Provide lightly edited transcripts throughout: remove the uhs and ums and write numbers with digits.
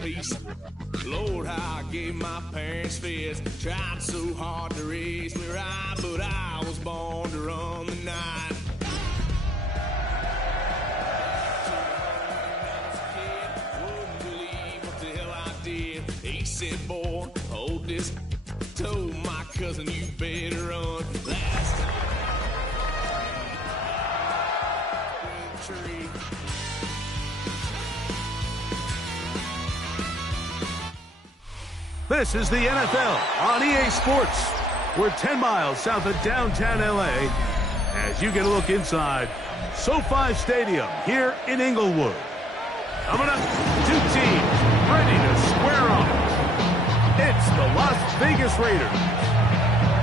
piece. Lord, how I gave my parents fist. Tried so hard to raise me right, but I was born to run the night. Wouldn't believe what the hell I did. He said, boy, hold this. Told my cousin, you better run. Last time. Tree. This is the NFL on EA Sports. We're 10 miles south of downtown LA as you get a look inside SoFi Stadium here in Inglewood. Coming up, two teams ready to square off. It's the Las Vegas Raiders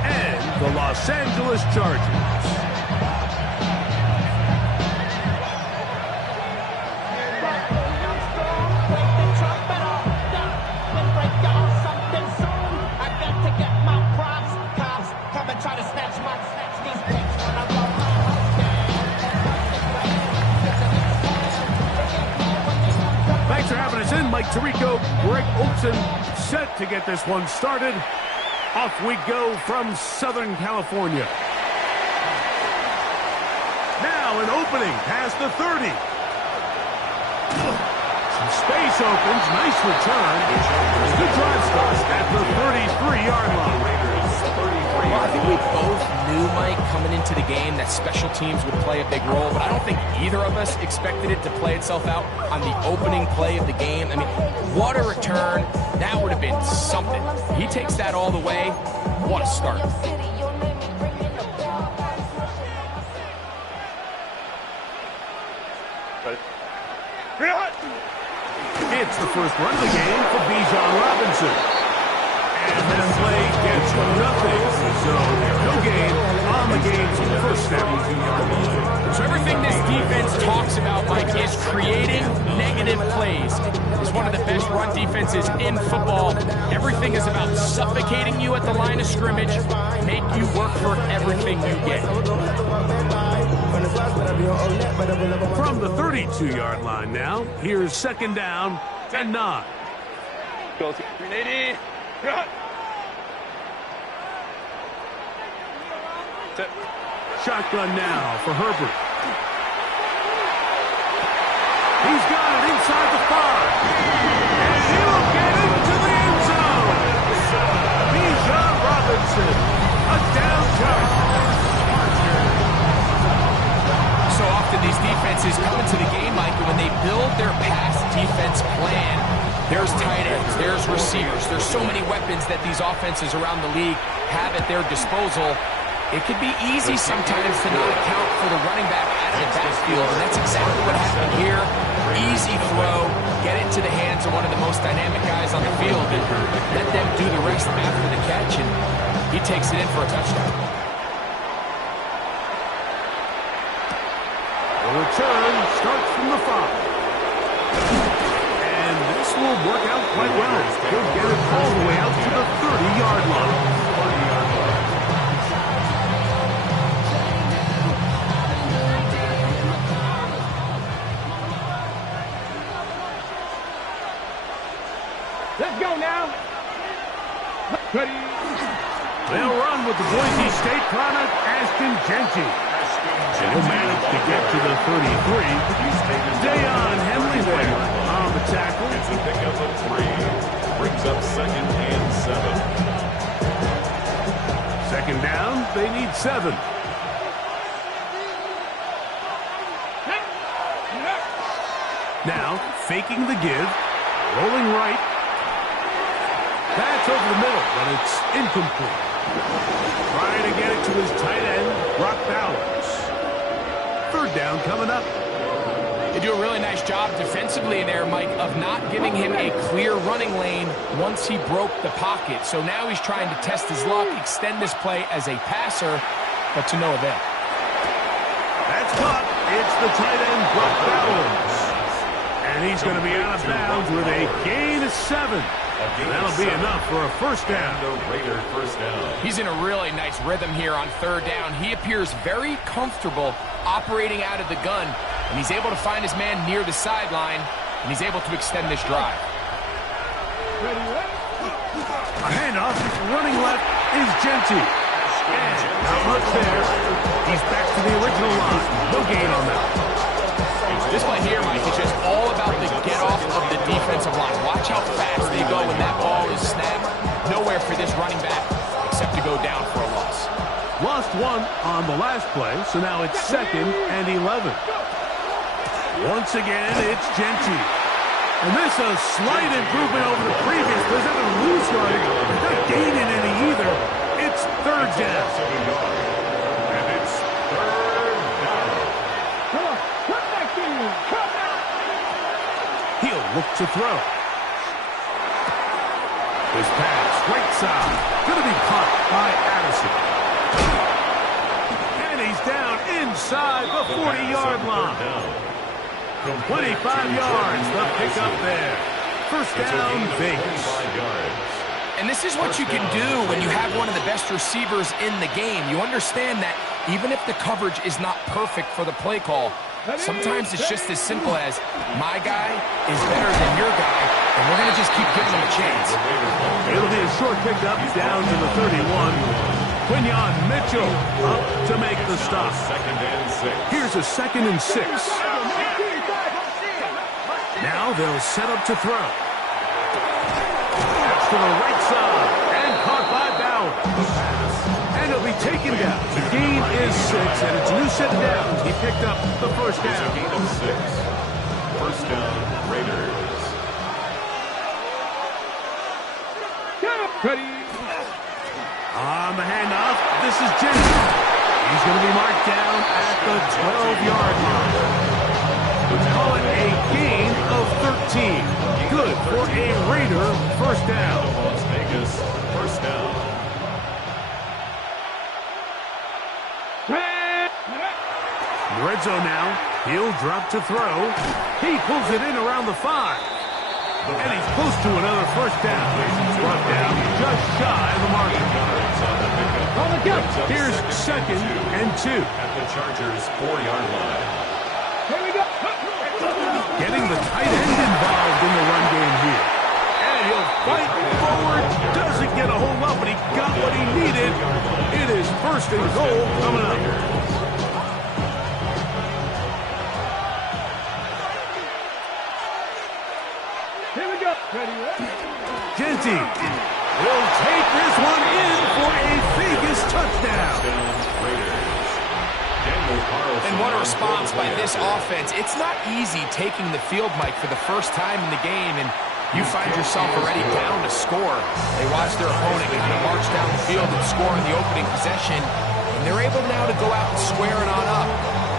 and the Los Angeles Chargers. Thanks for having us in. Mike Tirico, Greg Olson, set to get this one started. Off we go from Southern California. Now an opening past the 30. Some space opens. Nice return. Good drive start at the 33-yard line. Well, I think we both knew, Mike, coming into the game that special teams would play a big role, but I don't think either of us expected it to play itself out on the opening play of the game. I mean, what a return. That would have been something. He takes that all the way. What a start. It's the first run of the game for Bijan Robinson. And that play gets nothing. So no gain on the game's first down. So everything this defense talks about, Mike, is creating negative plays. It's one of the best run defenses in football. Everything is about suffocating you at the line of scrimmage, make you work for everything you get. From the 32-yard line now, here's second down and 9. Go 380. Shotgun now for Herbert. He's got it inside the 5. And he'll get into the end zone. Bijan Robinson, a down charge. So often these defenses come into the game, Mike, and when they build their pass defense plan, there's tight ends, there's receivers, there's so many weapons that these offenses around the league have at their disposal. It could be easy sometimes to not account for the running back out of the backfield, and that's exactly what happened here. Easy throw, get it to the hands of one of the most dynamic guys on the field, and let them do the rest after the catch, and he takes it in for a touchdown. The return starts from the 5. And this will work out quite well. He'll get it all the way out to the 30-yard line. Let's go now. They'll run with the Boise State product, Ashton Genty. He'll manage to get to the 33. Dayon Henley there on the tackle. It's a pickup of 3. Brings up 2nd and 7. Second down, they need 7. Now, faking the give, rolling right. That's over the middle, but it's incomplete. Trying to get it to his tight end, Brock Bowers. Third down coming up. They do a really nice job defensively there, Mike, of not giving him a clear running lane once he broke the pocket. So now he's trying to test his luck, extend this play as a passer, but to no avail. That's caught. It's the tight end, Brock Bowers. And he's going to be out of bounds with a gain of 7. That'll be enough for a first down. Raider first down. He's in a really nice rhythm here on third down. He appears very comfortable operating out of the gun, and he's able to find his man near the sideline, and he's able to extend this drive. A handoff, running left is Genty. And not much there. He's back to the original line. No gain on that. This play here, Mike, is just all about the get-off of the defensive line. Watch how fast they go when that ball is snapped. Nowhere for this running back except to go down for a loss. Lost one on the last play, so now it's 2nd and 11. Once again, it's Genty. And this a slight improvement over the previous. There's not a loose yardage. They're not gaining any either. It's 3rd down. And it's 3rd down. He'll look to throw. His pass, right side. Going to be caught by Addison. And he's down inside the 40-yard line. 25 yards, the pickup there. 1st down, Vegas. And this is what you can do when you have one of the best receivers in the game. You understand that even if the coverage is not perfect for the play call, sometimes it's just as simple as my guy is better than your guy, and we're going to just keep giving him a chance. It'll be a short pickup down to the 31. Quinyon Mitchell up to make the stop. 2nd and 6. Here's a 2nd and 6. Now they'll set up to throw. That's to the right side. And caught by Bauer. And he'll be taken down. The gain is 6, and it's a new set of downs. He picked up the 1st down. It's a gain of 6. 1st down, Raiders. On the handoff, this is Jensen. He's going to be marked down at the 12-yard line. Let's call it a gain of 13. Good for a Raider 1st down. Las Vegas, 1st down. Red zone now. He'll drop to throw. He pulls it in around the 5. And he's close to another 1st down. Brought down just shy of the marker. Here's 2nd and 2. At the Chargers' 4-yard line. Getting the tight end involved in the run game here. And he'll fight forward. Doesn't get a whole lot, but he got what he needed. It is 1st and goal coming up. Here we go. Genty will take this one in for a Vegas touchdown. And what a response by this offense. It's not easy taking the field, Mike, for the first time in the game, and you find yourself already down to score. They watch their opponent kind of march down the field and score in the opening possession, and they're able now to go out and square it on up.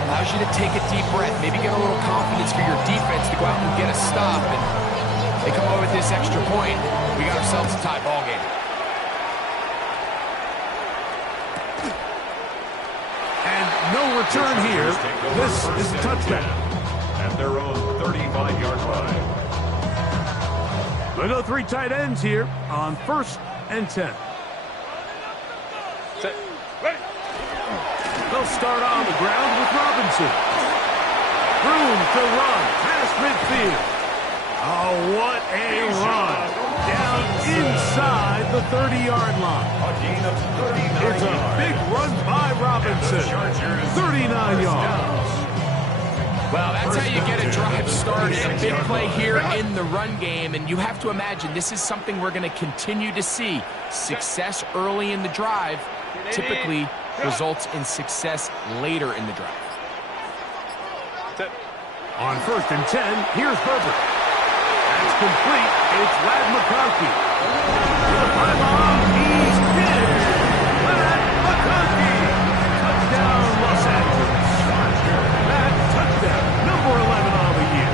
Allows you to take a deep breath, maybe get a little confidence for your defense to go out and get a stop, and they come away with this extra point. We got ourselves a tie ball game. No return here. This is a touchdown. At their own 35-yard line. We'll go 3 tight ends here on 1st and 10. They'll start on the ground with Robinson. Room to run past midfield. Oh, what a run. Down inside the 30-yard line. A gain of 39 It's a big run by Robinson. 39 yards. Well, that's how you get a drive started. A big play here in the run game, and you have to imagine this is something we're going to continue to see. Success early in the drive typically results in success later in the drive. On 1st and 10, here's Herbert. That's complete. It's Ladd McConkey. To the pylon, he's hit. Ladd McConkey. Touchdown, Los Angeles. That touchdown, number 11 on the year.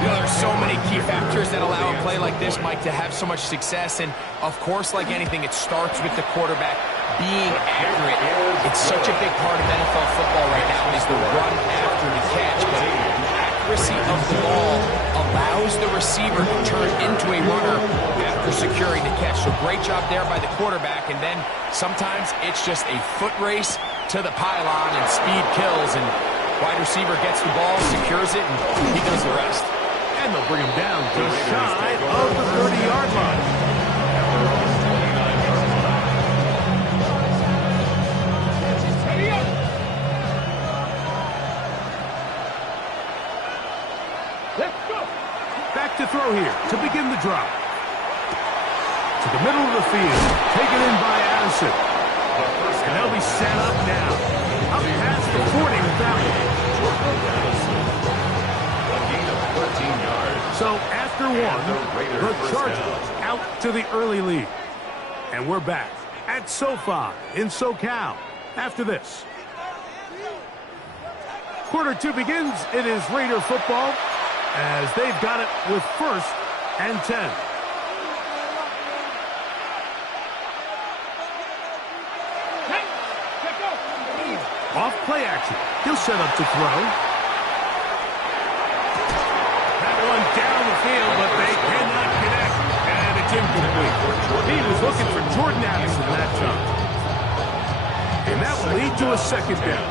You know, there's so many key factors that allow a play like this, Mike, to have so much success. And, of course, like anything, it starts with the quarterback being accurate. It's such a big part of NFL football right now is the run after the catch. But accuracy of the ball allows the receiver to turn into a runner after securing the catch. So great job there by the quarterback. And then sometimes it's just a foot race to the pylon and speed kills. And wide receiver gets the ball, secures it, and he does the rest. And they'll bring him down just shy of the 30-yard line. Back to throw here to begin the drive. To the middle of the field, taken in by Addison. And they'll be set up now. Up past the 40 without it. A gain of 14 yards. So after one, the Chargers out to the early lead. And we're back at SoFi in SoCal after this. Quarter two begins. It is Raider football as they've got it with 1st and 10. Off play action. He'll set up to throw. That one down the field, but they cannot connect. And it's incomplete. He was looking for Jordan Addison that time. And that will lead to a second down.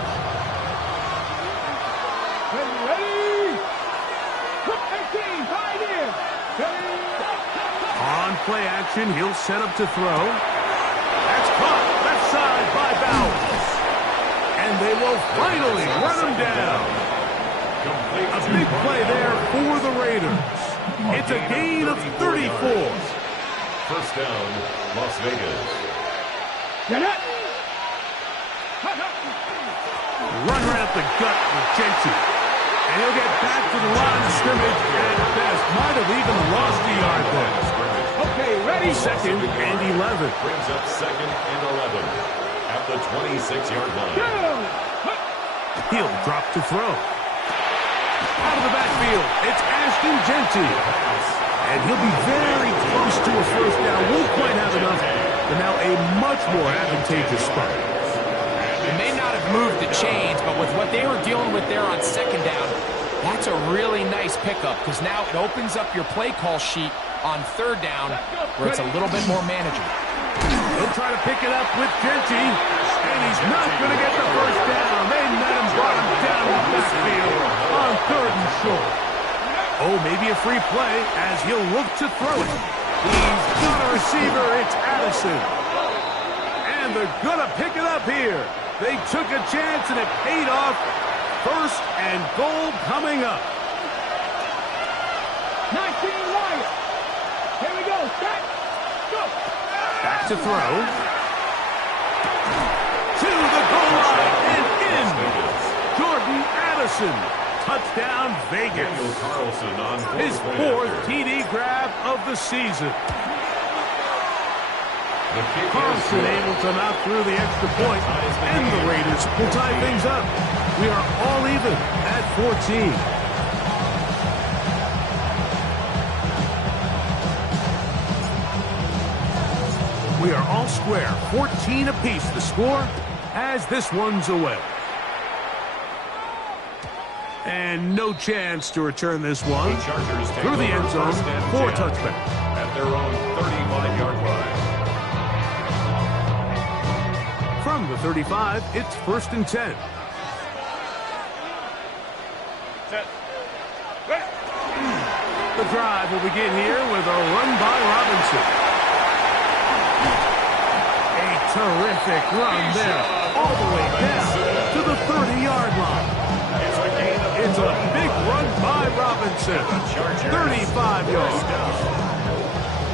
On play action, he'll set up to throw. That's caught left side by Bowers. And they will finally run him down. A big play there for the Raiders. It's a gain of 34. First down, Las Vegas. Run right up the gut with Gentry. And he'll get back to the line of scrimmage and at best might have even lost a yard there. Okay, ready. 2nd and 11. Brings up 2nd and 11 at the 26-yard line. He'll drop to throw. Out of the backfield, it's Ashton Gentry. And he'll be very close to a first down. Won't quite have enough, but now a much more advantageous spot. They may not have moved the chains, but with what they were dealing with there on 2nd down, that's a really nice pickup because now it opens up your play call sheet on 3rd down where it's a little bit more manageable. He'll try to pick it up with Gentry, and he's not going to get the first down. They let him brought him down in the backfield on 3rd and short. Oh, maybe a free play as he'll look to throw it. He's got a receiver. It's Addison. And they're going to pick it up here. They took a chance, and it paid off. 1st and goal coming up. 19 Lions. Here we go. Set. Go. Back to throw. To the goal line and in. Jordan Addison. Touchdown, Vegas. Carlson on His 4th TD grab of the season. Carlson able to knock through the extra point, and the Raiders will tie things up. We are all even at 14. We are all square, 14 apiece the score as this one's away. And no chance to return this one through the end zone for a touchback. At their own 35-yard line. From the 35, it's 1st and 10. The drive will begin here with a run by Robinson. A terrific run there, all the way down to the 30-yard line. It's a big run by Robinson, 35 yards.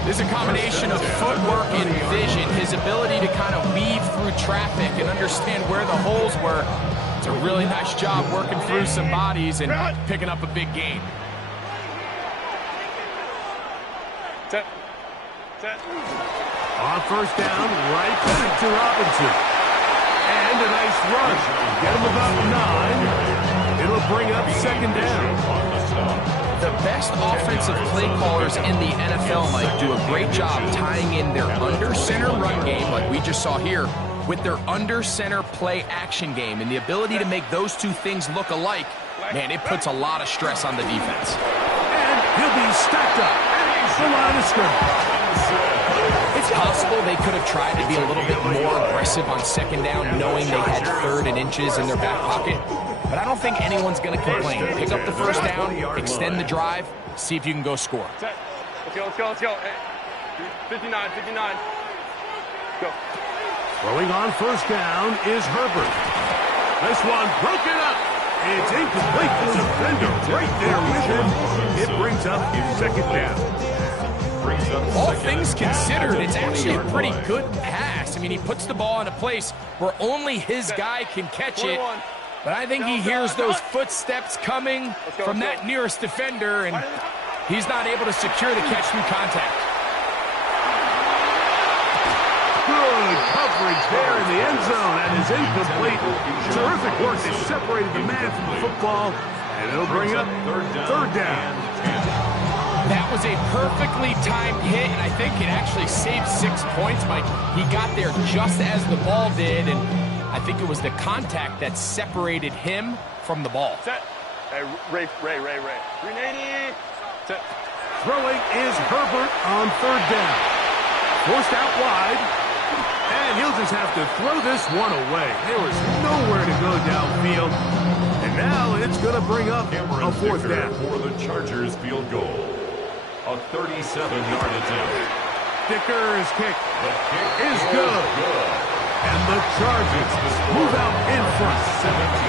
There's a combination of footwork and vision, his ability to kind of weave through traffic and understand where the holes were. It's a really nice job working through some bodies and picking up a big gain. On 1st down, right back to Robinson. And a nice run. Get him about 9. It'll bring up 2nd down. The best offensive play callers in the NFL, Mike, do a great job tying in their under-center run game, like we just saw here, with their under-center play action game. And the ability to make those two things look alike, man, it puts a lot of stress on the defense. And he'll be stacked up at the line of scrimmage. It's possible they could have tried to be a little bit more aggressive on 2nd down, knowing they had 3rd and inches in their back pocket. But I don't think anyone's going to complain. Pick up the 1st down, extend the drive, See if you can go score. Set. Let's go, let's go, let's go. Hey. 59, 59. Go. Throwing on first down is Herbert. This one broken up. It's incomplete. The defender right there with him. It brings up second down. All things considered, it's actually a pretty good pass. I mean, he puts the ball in a place where only his guy can catch it. But I think he hears those footsteps coming from that nearest defender, and he's not able to secure the catch through contact. Good coverage there in the end zone, and is incomplete. Terrific work. They separated the man from the football, and it'll bring up third down. That was a perfectly timed hit, and I think it actually saved 6 points, Mike. He got there just as the ball did, and I think it was the contact that separated him from the ball. Set. Hey, Ray. 380. Set. Throwing is Herbert on third down. Forced out wide, and he'll just have to throw this one away. There was nowhere to go downfield, and now it's going to bring up a fourth down. For the Chargers field goal. A 37-yard attempt. Dicker's kick The kick is good. And the Chargers move out in front.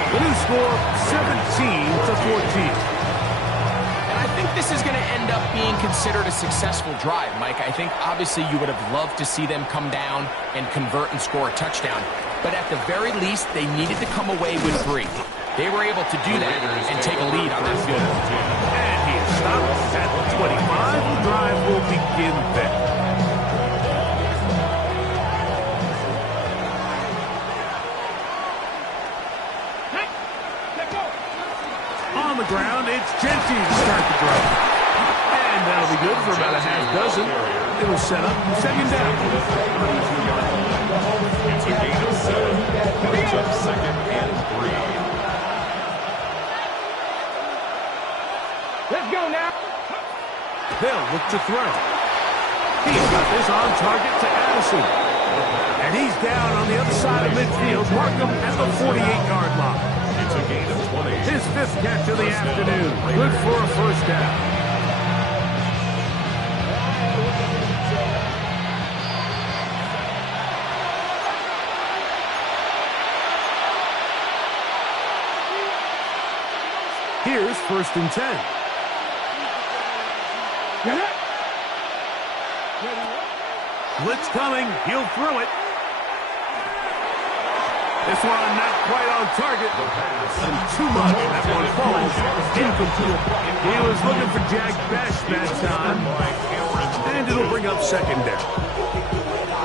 The new score, 17-14. And I think this is going to end up being considered a successful drive, Mike. I think obviously you would have loved to see them come down and convert and score a touchdown. But at the very least, they needed to come away with 3. They were able to do that and take a lead on that field goal. And he stops at the 25. The drive will begin there. On the ground, it's Genty to start the drive. And that'll be good for about a half dozen. It'll set up second down. It's a gain of 7. Brings up second and 3. Let's go now. They'll look to throw. He's got this on target to Addison. And he's down on the other side of midfield. Markham at the 48-yard line. It's a gain of 20. His 5th catch of the afternoon. Good for a first down. Here's 1st and 10. Blitz coming. He'll throw it. This one not quite on target. And too much. That one falls incomplete. He was looking for Jack Best that time. And it'll bring up second down.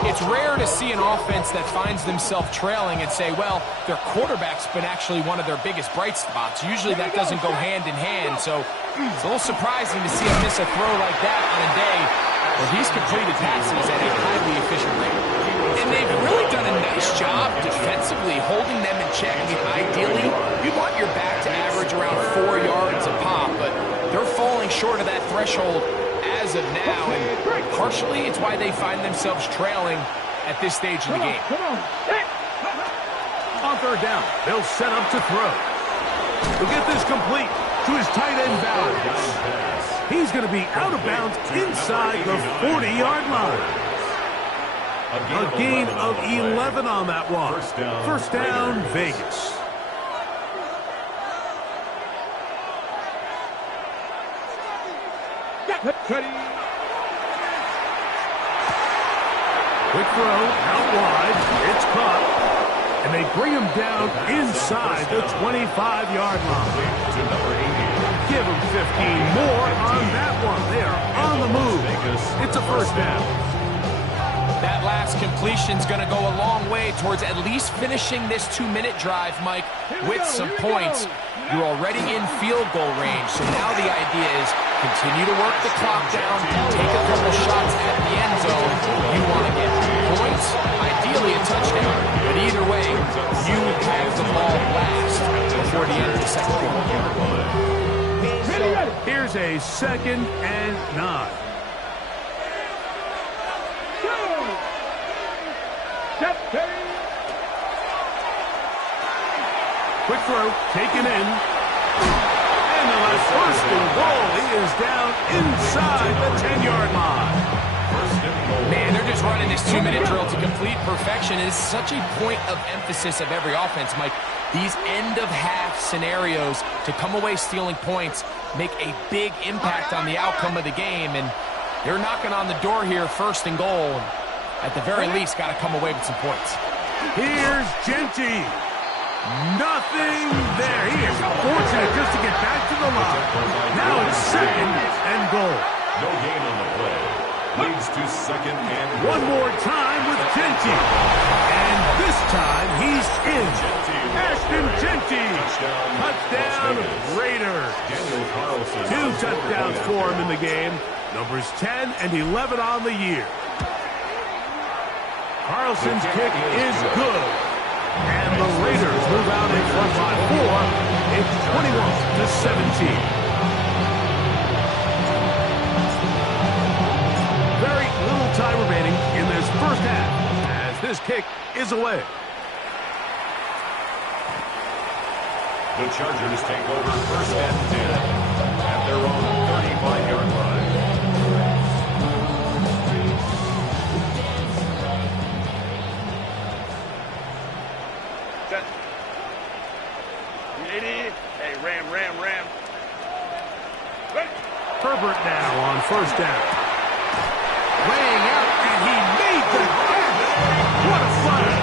It's rare to see an offense that finds themselves trailing and say, well, their quarterback's been actually one of their biggest bright spots. Usually that doesn't go hand in hand, so it's a little surprising to see him miss a throw like that on a day where he's completed passes at a highly efficient rate. And they've really done a nice job defensively holding them in check. I mean, ideally, you want your back to average around 4 yards a pop, but they're falling short of that threshold as of now, and partially it's why they find themselves trailing at this stage of the game. On third down, they'll set up to throw. He'll get this complete to his tight end Bowers. He's going to be out of bounds inside the 40-yard line. A gain of 11 on that one. First down, Vegas. Quick throw, out wide. It's caught. And they bring him down inside the 25-yard line. Give him 15 more on that one. They are on the move. It's a first down. That last completion's going to go a long way towards at least finishing this 2-minute drive, Mike, with some points. You're already in field goal range, so now the idea is continue to work the clock down, take a couple shots at the end zone. You want to get points, ideally a touchdown, but either way, you have the ball last before the end of the second quarter. Here's a 2nd and 9. Quick throw, taken in. And they'll have first and goal. He is down inside the 10-yard line. Man, they're just running this 2-minute drill to complete perfection. It is such a point of emphasis of every offense, Mike. These end-of-half scenarios to come away stealing points make a big impact on the outcome of the game, and they're knocking on the door here, first and goal. At the very least, got to come away with some points. Here's Genty. Nothing there. He is fortunate just to get back to the line. Now it's second and goal. No gain on the play. Leads to second and goal. One more time with Genty. And this time he's in. Ashton Genty. Touchdown Raiders. 2 touchdowns for him in the game. Numbers 10 and 11 on the year. Carlson's kick is good. And the Raiders move out in front by 4. It's 21-17. Very little time remaining in this first half as this kick is away. The Chargers take over first and 10 at their own 35-yard line. Set. 80. Hey, ram. Ready. Herbert now on first down. Laying out, and he made the catch. What a fire.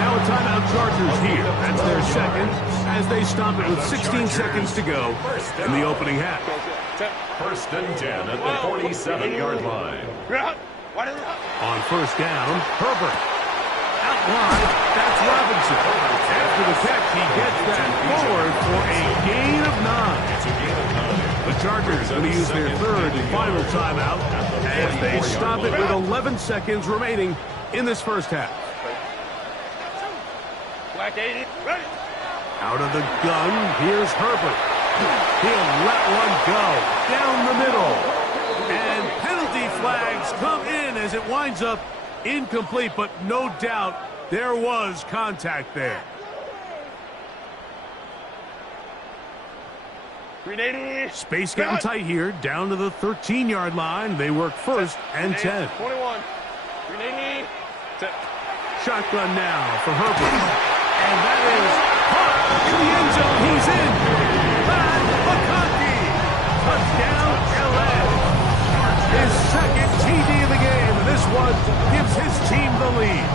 Now a timeout Chargers here. That's their second as they stop it with 16 seconds to go in the opening half. First and 10 at the 47-yard line. On first down, Herbert. Out wide, that's Robinson. After the catch, he gets that forward for a gain of 9. The Chargers going to use their third and final timeout as they stop it with 11 seconds remaining in this first half. Black 80. Ready. Out of the gun, here's Herbert. He'll let one go down the middle. And penalty flags come in as it winds up incomplete, but no doubt there was contact there. 380. Space getting tight here, down to the 13-yard line. They work first and 10. 21. 380. Set. Shotgun now for Herbert. And that is caught in the end zone. He's in. Matt McConkey. Touchdown, LA. His second TD of the game, and this one gives his team the lead.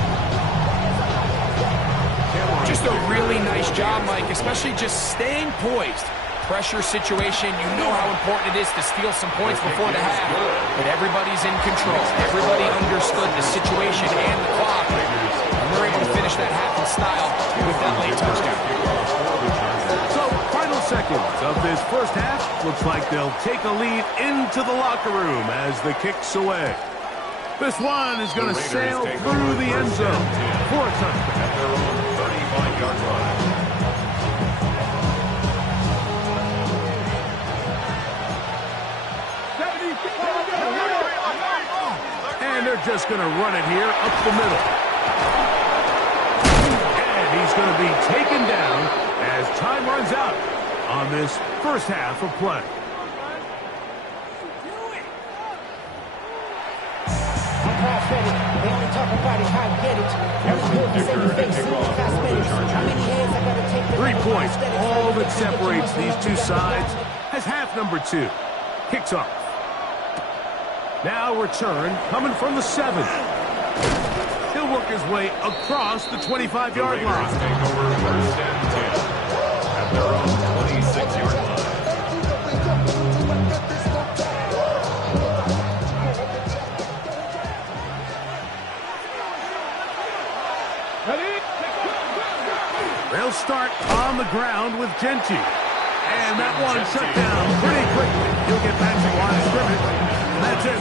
Just a really nice job, Mike, especially just staying poised. Pressure situation, you know how important it is to steal some points before the half. But everybody's in control. Everybody understood the situation and the clock. And they're able to finish that half in style with that late touchdown. So, final seconds of this first half. Looks like they'll take a lead into the locker room as the kick's away. This one is going to sail through the end zone for a touchdown. At their own 35-yard line. And they're just going to run it here up the middle. And he's going to be taken down as time runs out on this first half of play. They only talk about it, how to get it. Every good is everything, serious cosmetics. How many hands I gotta take? 3 points, all that separates these two sides as half number 2 kicks off. Now return coming from the 7. He'll work his way across the 25-yard line. Take over first and 10 at their own 26-yard line. They'll start on the ground with Genty. And that one shut down pretty quickly. He'll get back to the line of scrimmage. And that's it.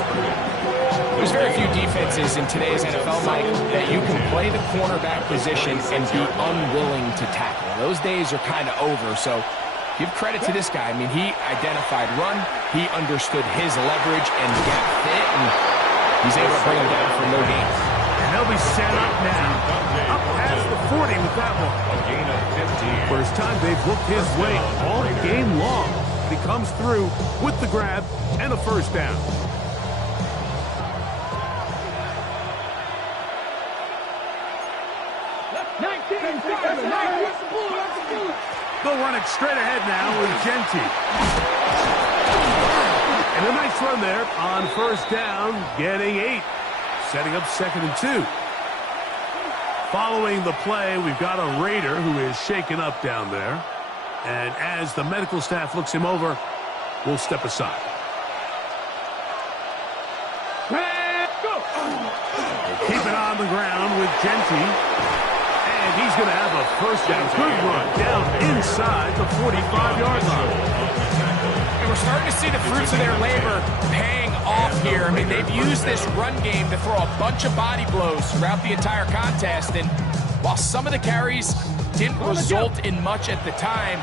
There's very few defenses in today's NFL, Mike, that you can play the cornerback position and be unwilling to tackle. Those days are kind of over, so give credit to this guy. I mean, he identified run, he understood his leverage and gap fit, and he's able to bring him down for no gain. And they'll be set up now. Up past the 40 with that one. A gain of 15. First time they've looked his way all game long. He comes through with the grab and a first down. They'll run it straight ahead now with Genty. And a nice run there on first down, getting 8. Setting up 2nd and 2. Following the play, we've got a Raider who is shaken up down there. And as the medical staff looks him over, we'll step aside. Keep it on the ground with Genty. And he's going to have a first down. Good run down inside the 45-yard line. And we're starting to see the fruits of their labor paying off here. I mean, they've used this run game to throw a bunch of body blows throughout the entire contest. And while some of the carries didn't result in much at the time,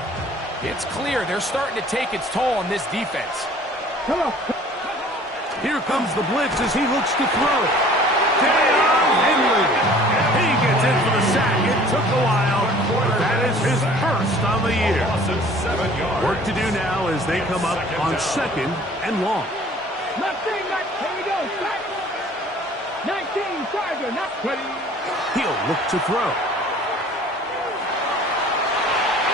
it's clear they're starting to take its toll on this defense. Here comes the blitz as he looks to throw. Deion Henley. He gets in for the sack. It took a while. That is his first on the year. Work to do now as they come up on 2nd and long. Here we go. 19, Charger, not 20. He'll look to throw.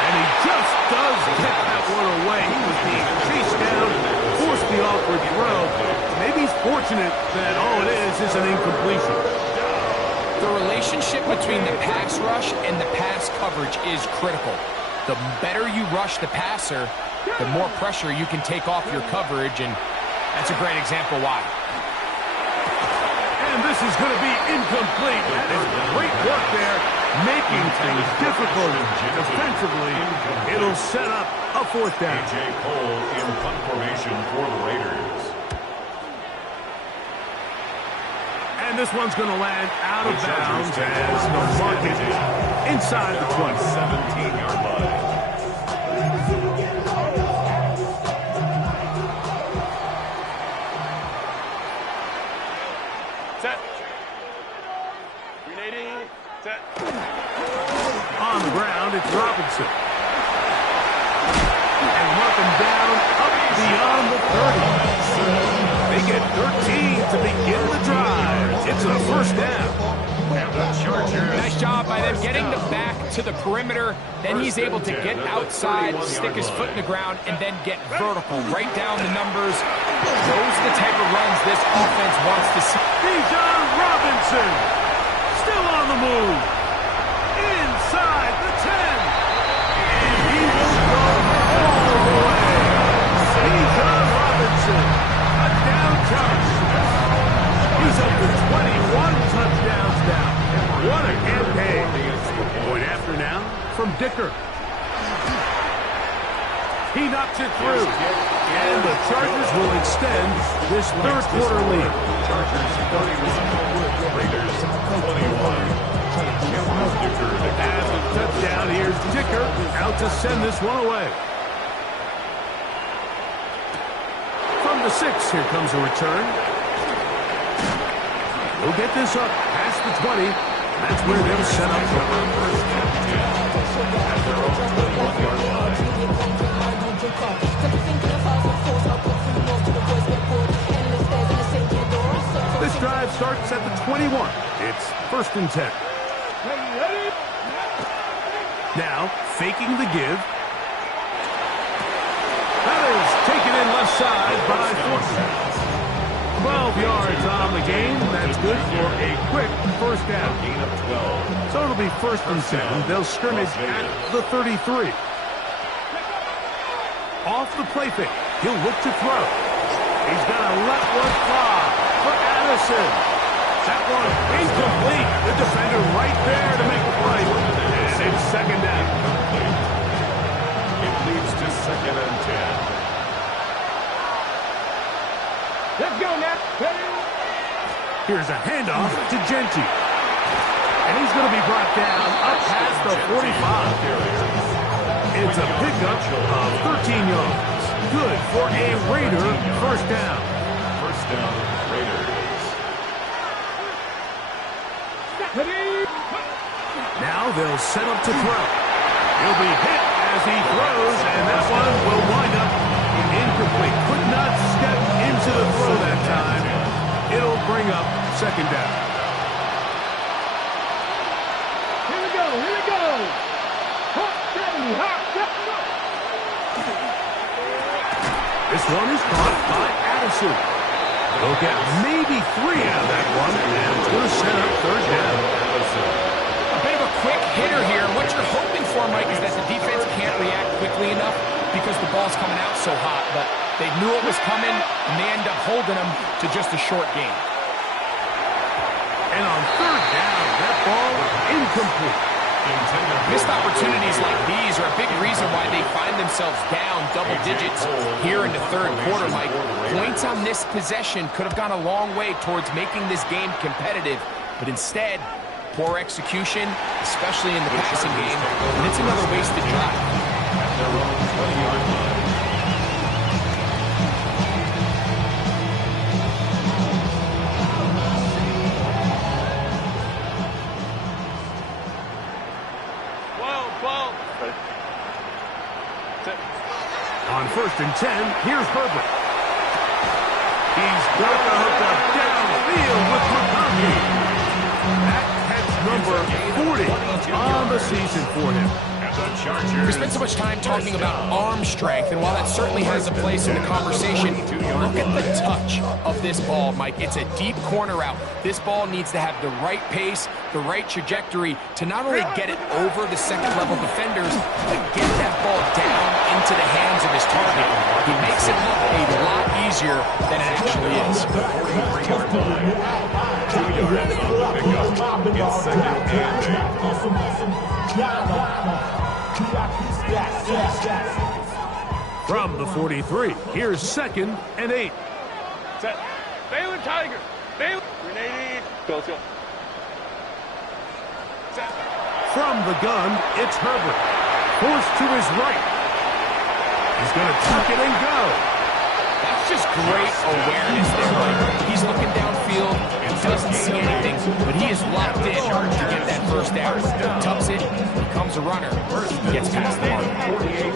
And he just does get that one away. He was being chased down, forced the awkward throw. Maybe he's fortunate that all it is an incompletion. The relationship between the pass rush and the pass coverage is critical. The better you rush the passer, the more pressure you can take off your coverage, and that's a great example why. And this is going to be incomplete. That is great work there, making things difficult defensively. It'll set up a 4th down. A.J. Cole in punt formation for the Raiders. And this one's going to land out of bounds as they'll mark it inside the 20. 17-yard line. Set. Grenading. Set. On the ground, it's Robinson. And mark him down up beyond the 30. They get 13 to begin the drive. It's a first down. Nice job by them getting the back to the perimeter. Then he's able to get outside, stick his foot in the ground, and then get vertical. Right down the numbers. Those are the type of runs this offense wants to see. Bijan Robinson still on the move. Inside the 10. And he will go all the way. Bijan Robinson, a down touch. He's up to 21 touchdowns now. What a campaign. Going after now from Dicker. He knocks it through. And the Chargers will extend this third quarter lead. Chargers 31, Raiders 21. And the touchdown, here's Dicker out to send this one away. From the 6, here comes a return. We'll get this up past the 20. That's where they'll set up for first and 10 at their own 21-yard line. This drive starts at the 21. It's 1st and 10. Now, faking the give. That is taken in left side by Fortune. 12 yards on the game. That's good for a quick first down. Gain of 12. So it'll be 1st and 10. They'll scrimmage at the 33. Off the play fake. He'll look to throw. He's going to let one fly for Addison. That one incomplete. The defender right there to make the play. And it's 2nd down. It leads to 2nd and 10. Let's go now. Here's a handoff to Genty. And he's going to be brought down up past the 45. It's a pickup of 13 yards. Good for a Raider first down. First down, Raiders. Now they'll set up to throw. He'll be hit as he throws, and that one will wind up This one is caught by Addison. They'll get maybe 3 out of that one, and it's going to set up third down. A bit of a quick hitter here. What you're hoping for, Mike, is that the defense can't react quickly enough because the ball's coming out so hot. But they knew it was coming, and they end up holding them to just a short game. And on third down, that ball incomplete. Missed opportunities like these are a big reason why they find themselves down double digits here in the third quarter, Mike. Points on this possession could have gone a long way towards making this game competitive, but instead, poor execution, especially in the passing game, and it's another wasted drive. At their own 20-yard line. On 1st and 10, here's Herbert. He's got the hook up downfield with McConkey. That catch number 40 on the season for him. We spent so much time talking about arm strength, and while that certainly has a place in the conversation, look at the touch of this ball, Mike. It's a deep corner route. This ball needs to have the right pace, the right trajectory to not only get it over the second-level defenders, but get that ball down into the hands of his target. He makes it look a lot easier than it actually is. 43-yard line. 2 yards on the pickup. It's 2nd and 8. From the 43, here's 2nd and 8. Set. Baylor Tiger. Baylor. Grenade. Go. Set. From the gun, it's Herbert. Forced to his right. He's going to tuck it and go. That's just great awareness there, Mike. He's looking downfield and doesn't see anything, but he is locked in to get that first down. Tucks it, becomes a runner, he gets past the mark.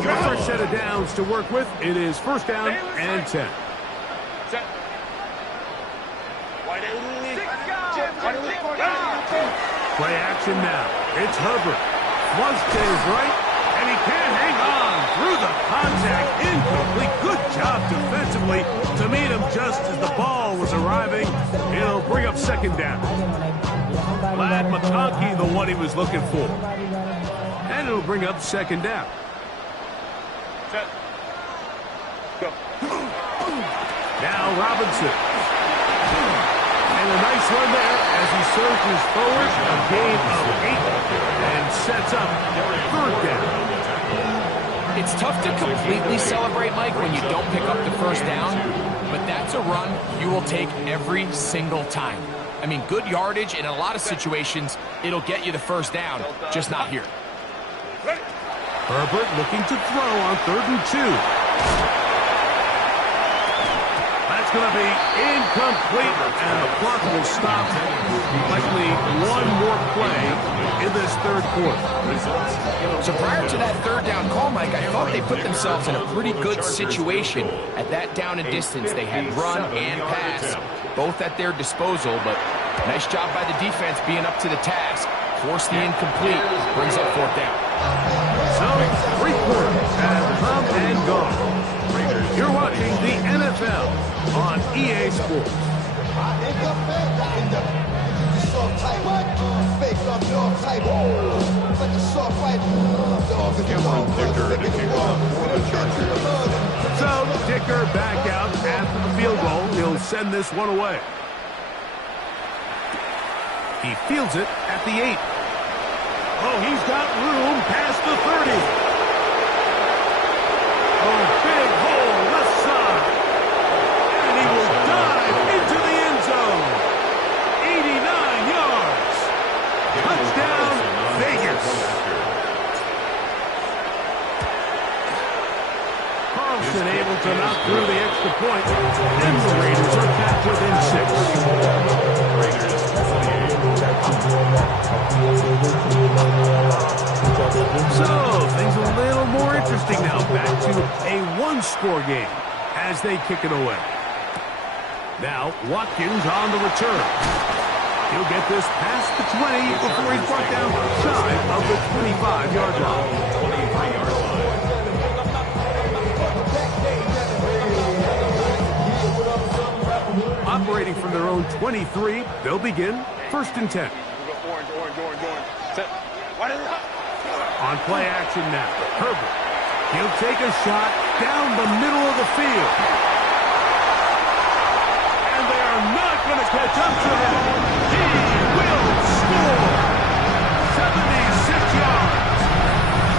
Fresh set of downs to work with. It is 1st down and 10. Set. Play action now. It's Herbert. Flushed to his right, and he can't hang on through the contact. Incomplete. Good job defensively to meet him just as the ball was arriving. It'll bring up 2nd down. Glad McConkey, the one he was looking for. And it'll bring up 2nd down. Set. Go. Now Robinson. And a nice run there as he surges forward, a gain of 8, and sets up 3rd down. It's tough to completely celebrate, Mike, when you don't pick up the first down, but that's a run you will take every single time. I mean, good yardage, and in a lot of situations, it'll get you the first down, just not here. Herbert looking to throw on 3rd and 2. That's going to be incomplete, and the clock will stop. Likely one more play in this 3rd quarter. So prior to that 3rd down call, Mike, I thought they put themselves in a pretty good situation at that down and distance. They had run and pass, both at their disposal, but nice job by the defense being up to the task. Force the incomplete, brings up 4th down. So, 3 quarters have come and gone. You're watching the NFL on EA Sports. So, Dicker back out after the field goal. He'll send this one away. He fields it at the 8. Oh, he's got room past the 30. Oh, big hole left side. And he will dive into the end zone. 89 yards. Touchdown, Vegas. Carlson able to knock through the extra point. And the Raiders are back within 6. So, things a little more interesting now. Back to a one-score game as they kick it away. Now, Watkins on the return. He'll get this past the 20 before he's brought down shy of the 25-yard line. 23-yard line. own 23. They'll begin 1st and 10. Orange. Set. On play action now, Herbert. He'll take a shot down the middle of the field. And they are not going to catch up to him. He will score. 76 yards.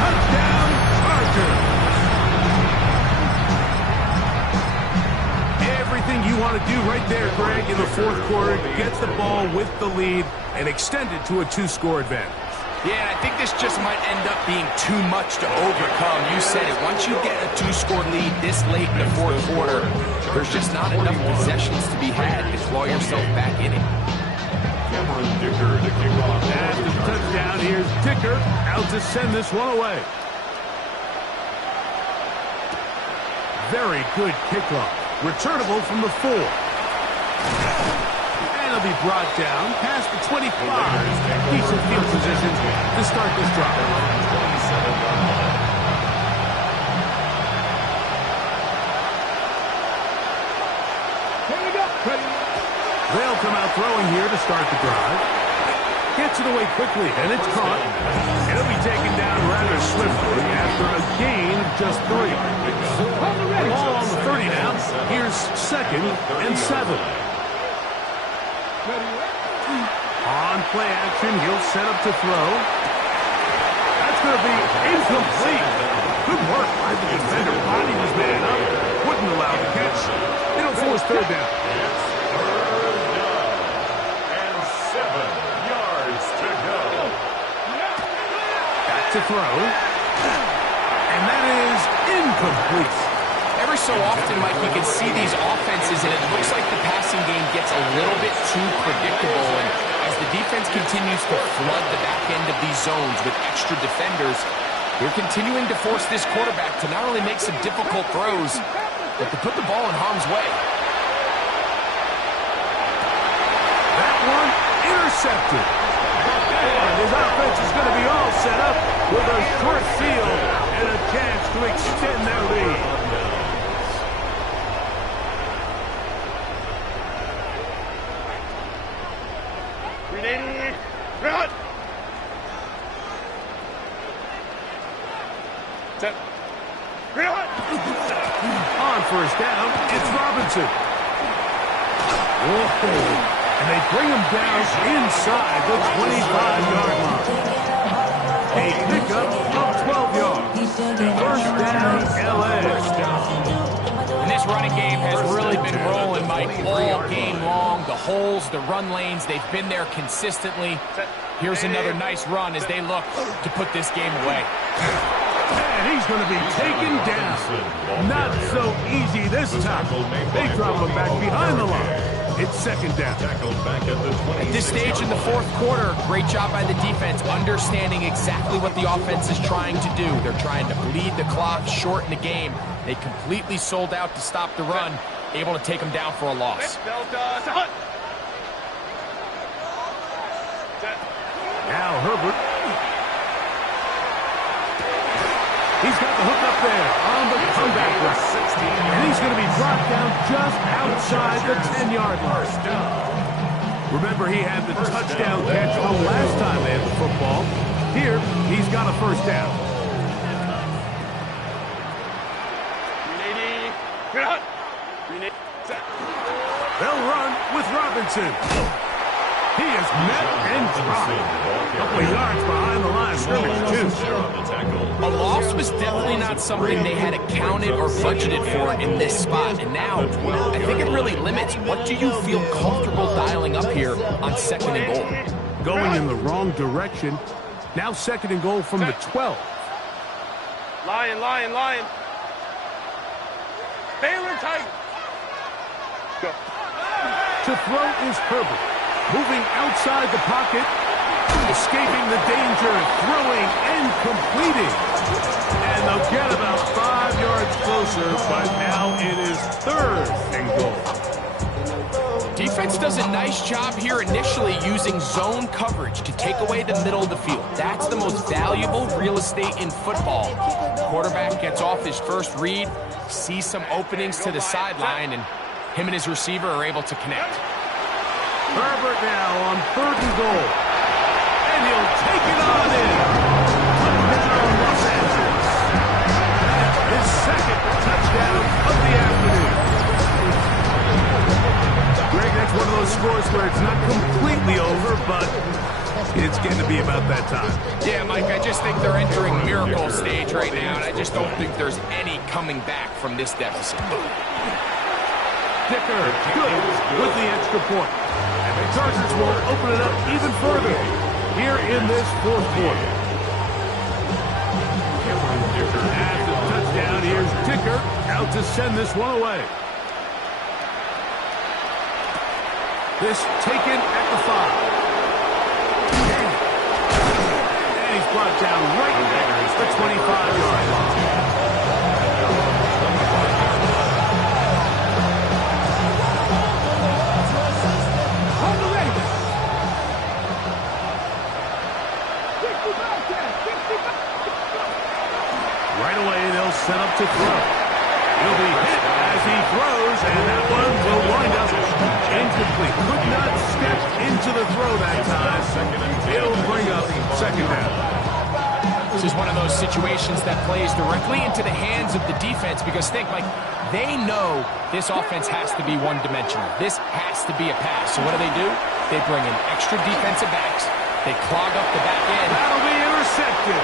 Touchdown, Chargers. Everything you want to do right there, Greg, in the 4th quarter. Get the ball with the lead and extend it to a 2-score advantage. Yeah, and I think this just might end up being too much to overcome. You said it. Once you get a 2-score lead this late in the 4th quarter, there's just not enough possessions to be had to claw yourself back in it. Cameron Dicker to kick off. After the touchdown, here's Dicker out to send this one away. Very good kickoff. Returnable from the 4. And it'll be brought down past the 25. Decent field position to start this drive. Here we go. They'll come out throwing here to start the drive. Gets it away quickly, and it's caught. It'll be taken down rather swiftly after a gain of just 3. Ball on the 30 now. Here's 2nd and 7. On play action, he'll set up to throw. That's going to be incomplete. Good work by the defender. Bodied his man up. Wouldn't allow the catch. It'll force 3rd down. To throw, and that is incomplete. Every so often, Mike, you can see these offenses, and it looks like the passing game gets a little bit too predictable, and as the defense continues to flood the back end of these zones with extra defenders, they're continuing to force this quarterback to not only make some difficult throws, but to put the ball in harm's way. That one intercepted. And his offense is going to be all set up with a short field and a chance to extend their lead. Run. Set. Run. On 1st down, it's Robinson. Whoa. And they bring him down inside the 25-yard line. A pickup of 12 yards. 1st down, LA. And this running game has really been rolling, Mike, all game long. The holes, the run lanes, they've been there consistently. Here's another nice run as they look to put this game away. And he's going to be taken down. Not so easy this time. They drop him back behind the line. It's 2nd down. At this stage in the 4th quarter, great job by the defense, understanding exactly what the offense is trying to do. They're trying to bleed the clock, shorten the game. They completely sold out to stop the run, able to take them down for a loss. Now Herbert. He's got the hook up there on the comeback route. And he's going to be brought down just outside the 10-yard line. Remember, he had the touchdown catch the last time they had the football. Here, he's got a 1st down. They'll run with Robinson. He is met and dropped. A couple of yards behind the line of scrimmage, too. A loss was definitely not something they had accounted or budgeted for in this spot. And now, I think it really limits what do you feel comfortable dialing up here on 2nd and goal. Going in the wrong direction. Now 2nd and goal from the 12. Lion. Baylor tight. Go. To throw is Herbert. Moving outside the pocket, escaping the danger, throwing and completing. And they'll get about 5 yards closer, but now it is 3rd and goal. Defense does a nice job here initially using zone coverage to take away the middle of the field. That's the most valuable real estate in football. Quarterback gets off his first read, sees some openings to the sideline, and him and his receiver are able to connect. Herbert now on 3rd and goal. And he'll take it on in. Touchdown, Los Angeles. That's his 2nd touchdown of the afternoon. Greg, that's one of those scores where it's not completely over, but it's getting to be about that time. Yeah, Mike, I just think they're entering miracle stage right now, and I just don't think there's any coming back from this deficit. Dicker, good with the extra point. And the Chargers will open it up even further here in this 4th quarter. After the touchdown, here's Dicker out to send this one away. This taken at the 5. And he's brought down right there at the 25-yard line. Right away, they'll set up to throw. He'll be hit as he throws, and that one will wind up incomplete. Could not step into the throw that time. It'll bring up 2nd down. This is one of those situations that plays directly into the hands of the defense because think, like, they know this offense has to be one-dimensional. This has to be a pass. So what do? They bring in extra defensive backs. They clog up the back end. That'll be intercepted.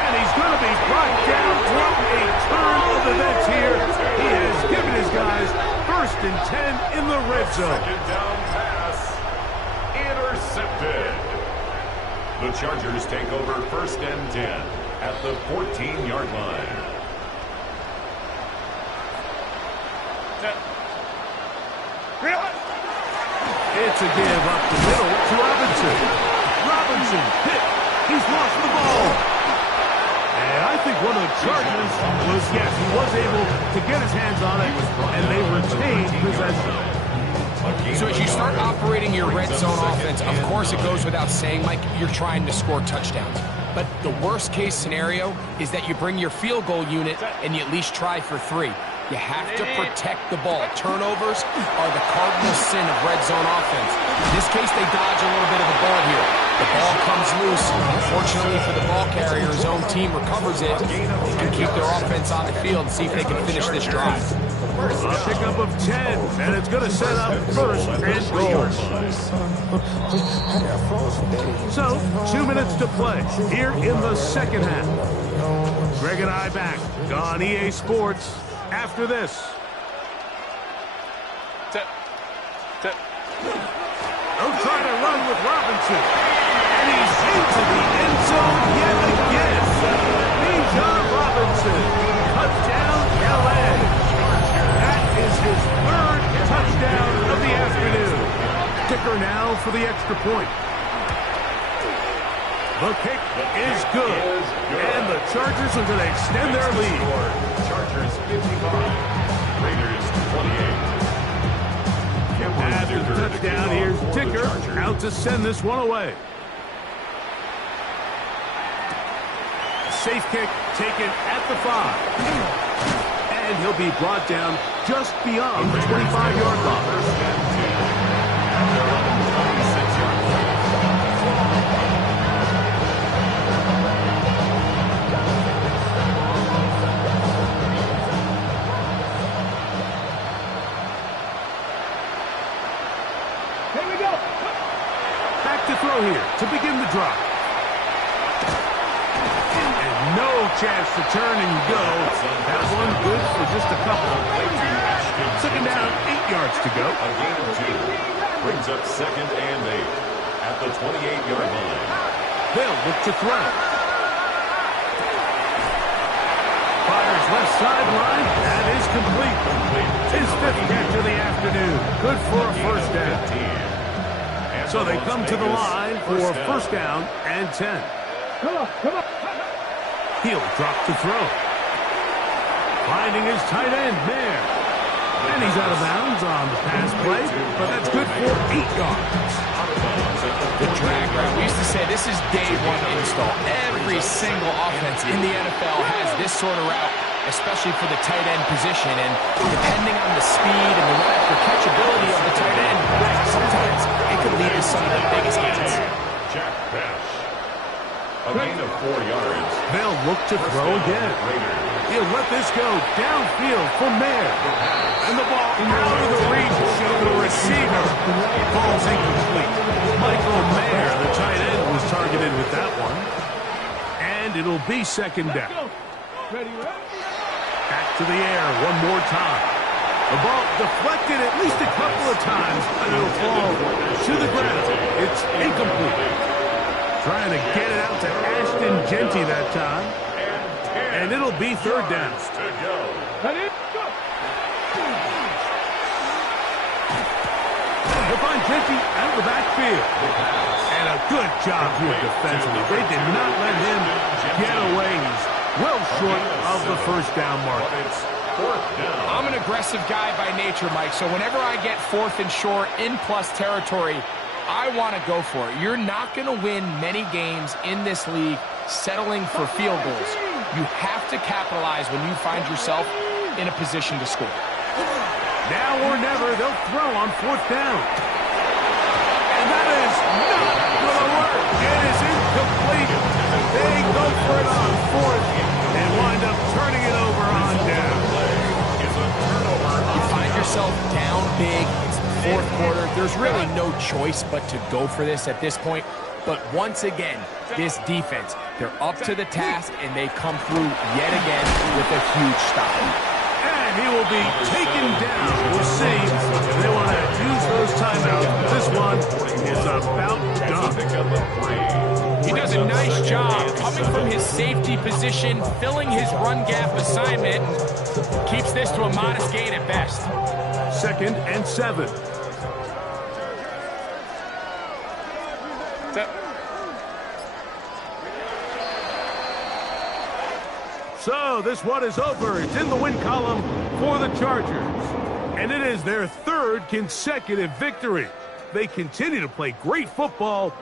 And he's going to be brought down. What a turn of events here. He has given his guys 1st and 10 in the red zone. 2nd down pass. Intercepted. The Chargers take over 1st and 10 at the 14-yard line. It's a give up the middle to Robinson. Robinson hit. He's lost the ball. And I think one of the Chargers was, yes, he was able to get his hands on it, and they retained possession. So as you start operating your red zone offense, of course it goes without saying, Mike, you're trying to score touchdowns. But the worst case scenario is that you bring your field goal unit and you at least try for 3. You have to protect the ball. Turnovers are the cardinal sin of red zone offense. In this case, they dodge a little bit of a bullet here. The ball comes loose. Unfortunately for the ball carrier, his own team recovers it and keep their offense on the field and see if they can finish this drive. A pickup of 10, and it's going to set up 1st and goal. So, 2 minutes to play here in the 2nd half. Greg and I back on EA Sports after this. They'll try to run with Robinson. And he's into the end zone yet again. Bijan Robinson. Touchdown, LA. That is his 3rd touchdown of the afternoon. Kicker now for the extra point. The kick is good. And the Chargers are going to extend their lead. Chargers 55, Raiders 28. After the touchdown, here's Dicker out to send this one away. Safe kick taken at the 5. And he'll be brought down just beyond the 25-yard line. Throw here to begin the drive. And no chance to turn and go. That one good for just a couple. 2nd down, 8 yards to go. A gain of 2. Brings up 2nd and 8 at the 28-yard line. They'll look to throw. Fires left sideline. That is complete. His 5th catch of the afternoon. Good for a 1st down. So they come to the line for 1st down and 10. Come on. He'll drop to throw. Finding his tight end, Mayer. And he's out of bounds on the pass play, but that's good for 8 yards. The drag route. We used to say this is day 1 install. Every single offense in the NFL has this sort of route especially for the tight end position. And depending on the speed and the run-after-catch ability of the tight end, sometimes it could lead to some of the biggest gains. Jack Bash. A gain of 4 yards. They'll look to throw again. He'll let this go downfield for Mayer. And the ball out of the reach of the receiver. It falls incomplete. Michael Mayer, the tight end, was targeted with that one. And it'll be second down. Back to the air one more time. The ball deflected at least a couple of times, and it'll fall to the ground. It's incomplete. Trying to get it out to Ashton Jeanty that time. And it'll be third down. They'll find Jeanty out of the backfield. And a good job here defensively. They did not let him get away. He's well short of the first down mark. I'm an aggressive guy by nature, Mike, so whenever I get 4th and short in plus territory, I want to go for it. You're not going to win many games in this league settling for field goals. You have to capitalize when you find yourself in a position to score. Now or never, they'll throw on 4th down. And that is not going to work. It is incomplete. They go for it on 4th and wind up turning it over on down. You find yourself down big. It's the 4th quarter. There's really no choice but to go for this at this point. But once again, this defense, they're up to the task, and they come through yet again with a huge stop. And he will be taken down. We'll see if they want to use those timeouts. This one is about done. He does a nice job coming from his safety position, filling his run gap assignment, keeps this to a modest gain at best. 2nd and 7. So this one is over. It's in the win column for the Chargers. And it is their 3rd consecutive victory. They continue to play great football